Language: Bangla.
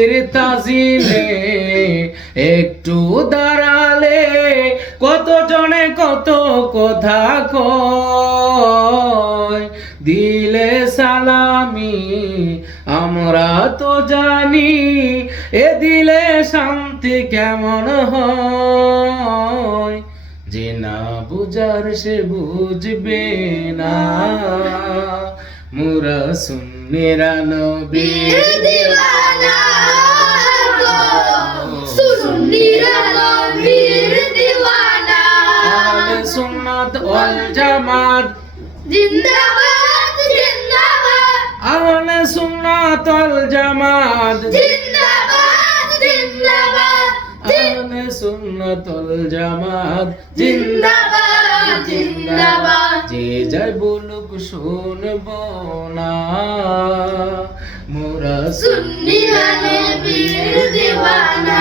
নবীর তাজিমে একটু দাঁড়ালে কত জনে কত কথা কয়, দিলে সালামি আমরা তো জানি, এ দিলে শান্তি কেমন হয়। যে না বুঝার সে বুঝবে না, মুরা সুন্নিরা নবীর দিওয়ানা সুন্নিরা নবীর দিওয়ানা। আহলে সুন্নাত ওয়াল জামাত জিন্দাবাদ জিন্দাবাদ আহলে সুন্নাত ওয়াল জামাত জিন্দাবাদ জিন্দাবাদ আহলে সুন্নাত ওয়াল জামাত জিন্দাবাদ জিন্দাবাদ। যে যাই বলুক শুনব না, মোরা সুন্নিরা নবীর দিওয়ানা।